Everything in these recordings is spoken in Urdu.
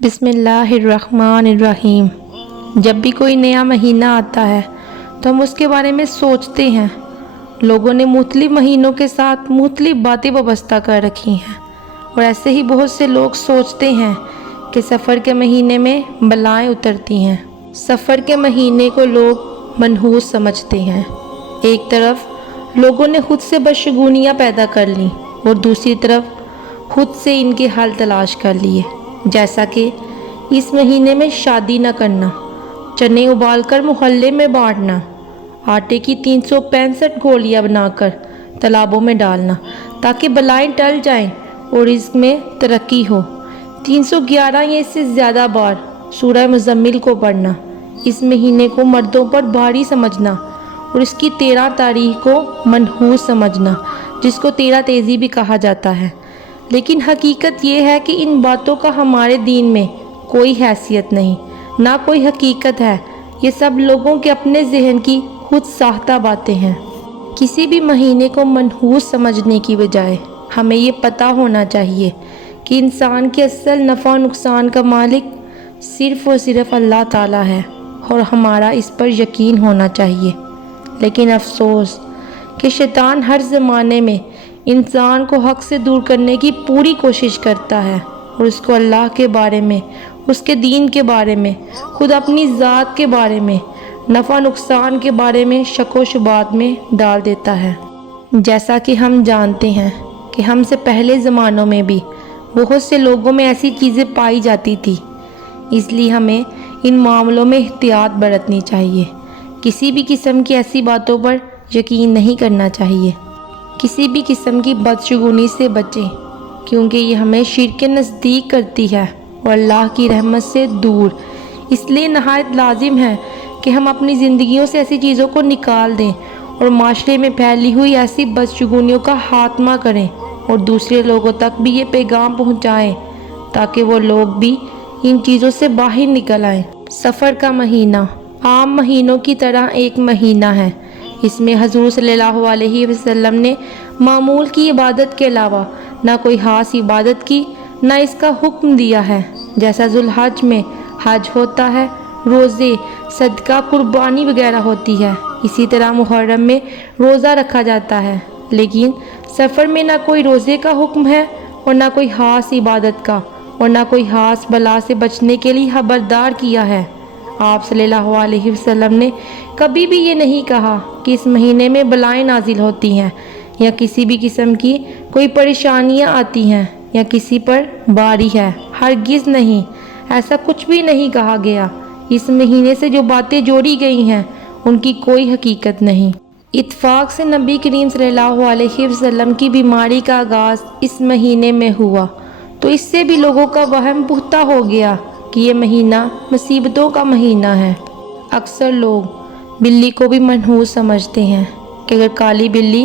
بسم اللہ الرحمن الرحیم۔ جب بھی کوئی نیا مہینہ آتا ہے تو ہم اس کے بارے میں سوچتے ہیں۔ لوگوں نے مختلف مہینوں کے ساتھ مختلف باتیں وابستہ کر رکھی ہیں، اور ایسے ہی بہت سے لوگ سوچتے ہیں کہ سفر کے مہینے میں بلائیں اترتی ہیں۔ سفر کے مہینے کو لوگ منحوس سمجھتے ہیں۔ ایک طرف لوگوں نے خود سے بدشگونیاں پیدا کر لیں اور دوسری طرف خود سے ان کے حل تلاش کر لیے، جیسا کہ اس مہینے میں شادی نہ کرنا، چنے ابال کر محلے میں بانٹنا، آٹے کی 365 گولیاں بنا کر تالابوں میں ڈالنا تاکہ بلائیں ٹل جائیں اور رزق میں ترقی ہو، 311 یا اس سے زیادہ بار سورہ مزمل کو پڑھنا، اس مہینے کو مردوں پر بھاری سمجھنا اور اس کی 13 تاریخ کو منحوس سمجھنا، جس کو 13 تیزی بھی کہا جاتا ہے۔ لیکن حقیقت یہ ہے کہ ان باتوں کا ہمارے دین میں کوئی حیثیت نہیں، نہ کوئی حقیقت ہے۔ یہ سب لوگوں کے اپنے ذہن کی خود ساختہ باتیں ہیں۔ کسی بھی مہینے کو منحوس سمجھنے کی بجائے ہمیں یہ پتہ ہونا چاہیے کہ انسان کے اصل نفع و نقصان کا مالک صرف اور صرف اللہ تعالیٰ ہے، اور ہمارا اس پر یقین ہونا چاہیے۔ لیکن افسوس کہ شیطان ہر زمانے میں انسان کو حق سے دور کرنے کی پوری کوشش کرتا ہے اور اس کو اللہ کے بارے میں، اس کے دین کے بارے میں، خود اپنی ذات کے بارے میں، نفع نقصان کے بارے میں شک و شبہات میں ڈال دیتا ہے۔ جیسا کہ ہم جانتے ہیں کہ ہم سے پہلے زمانوں میں بھی بہت سے لوگوں میں ایسی چیزیں پائی جاتی تھی، اس لیے ہمیں ان معاملوں میں احتیاط برتنی چاہیے۔ کسی بھی قسم کی ایسی باتوں پر یقین نہیں کرنا چاہیے۔ کسی بھی قسم کی بدشگونی سے بچیں، کیونکہ یہ ہمیں شرک کے نزدیک کرتی ہے اور اللہ کی رحمت سے دور۔ اس لیے نہایت لازم ہے کہ ہم اپنی زندگیوں سے ایسی چیزوں کو نکال دیں اور معاشرے میں پھیلی ہوئی ایسی بدشگونیوں کا خاتمہ کریں اور دوسرے لوگوں تک بھی یہ پیغام پہنچائیں تاکہ وہ لوگ بھی ان چیزوں سے باہر نکل آئیں۔ سفر کا مہینہ عام مہینوں کی طرح ایک مہینہ ہے۔ اس میں حضور صلی اللہ علیہ وسلم نے معمول کی عبادت کے علاوہ نہ کوئی خاص عبادت کی، نہ اس کا حکم دیا ہے۔ جیسا ذوالحج میں حج ہوتا ہے، روزے، صدقہ، قربانی وغیرہ ہوتی ہے، اسی طرح محرم میں روزہ رکھا جاتا ہے۔ لیکن سفر میں نہ کوئی روزے کا حکم ہے اور نہ کوئی خاص عبادت کا، اور نہ کوئی خاص بلا سے بچنے کے لیے خبردار کیا ہے۔ آپ صلی اللہ علیہ وسلم نے کبھی بھی یہ نہیں کہا کہ اس مہینے میں بلائیں نازل ہوتی ہیں یا کسی بھی قسم کی کوئی پریشانیاں آتی ہیں یا کسی پر باری ہے۔ ہرگز نہیں، ایسا کچھ بھی نہیں کہا گیا۔ اس مہینے سے جو باتیں جوڑی گئی ہیں ان کی کوئی حقیقت نہیں۔ اتفاق سے نبی کریم صلی اللہ علیہ وسلم کی بیماری کا آغاز اس مہینے میں ہوا، تو اس سے بھی لوگوں کا وہم پختہ ہو گیا کہ یہ مہینہ مصیبتوں کا مہینہ ہے۔ اکثر لوگ بلی کو بھی منحوس سمجھتے ہیں کہ اگر کالی بلی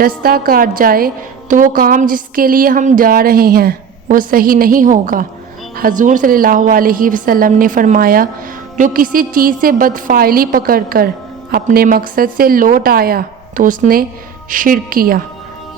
رستہ کاٹ جائے تو وہ کام جس کے لیے ہم جا رہے ہیں وہ صحیح نہیں ہوگا۔ حضور صلی اللہ علیہ وسلم نے فرمایا، جو کسی چیز سے بدفعلی پکڑ کر اپنے مقصد سے لوٹ آیا تو اس نے شرک کیا،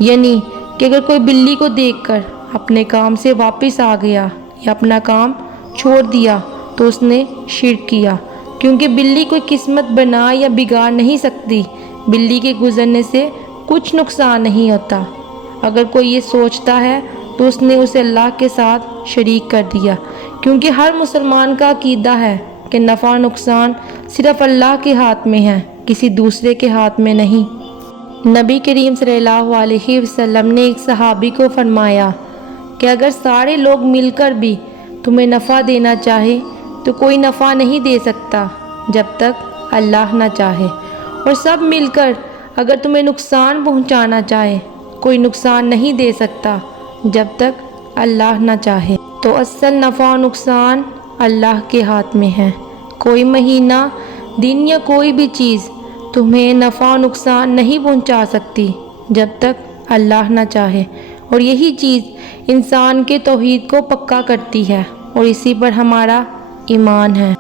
یعنی کہ اگر کوئی بلی کو دیکھ کر اپنے کام سے واپس آ گیا یا اپنا کام چھوڑ دیا تو اس نے شرک کیا، کیونکہ بلی کوئی قسمت بنا یا بگاڑ نہیں سکتی۔ بلی کے گزرنے سے کچھ نقصان نہیں ہوتا۔ اگر کوئی یہ سوچتا ہے تو اس نے اسے اللہ کے ساتھ شریک کر دیا، کیونکہ ہر مسلمان کا عقیدہ ہے کہ نفع و نقصان صرف اللہ کے ہاتھ میں ہے، کسی دوسرے کے ہاتھ میں نہیں۔ نبی کریم صلی اللہ علیہ وسلم نے ایک صحابی کو فرمایا کہ اگر سارے لوگ مل کر بھی تمہیں نفع دینا چاہے تو کوئی نفع نہیں دے سکتا جب تک اللہ نہ چاہے، اور سب مل کر اگر تمہیں نقصان پہنچانا چاہے کوئی نقصان نہیں دے سکتا جب تک اللہ نہ چاہے۔ تو اصل نفع و نقصان اللہ کے ہاتھ میں ہے۔ کوئی مہینہ، دن یا کوئی بھی چیز تمہیں نفع و نقصان نہیں پہنچا سکتی جب تک اللہ نہ چاہے، اور یہی چیز انسان کے توحید کو پکا کرتی ہے، اور اسی پر ہمارا ایمان ہے۔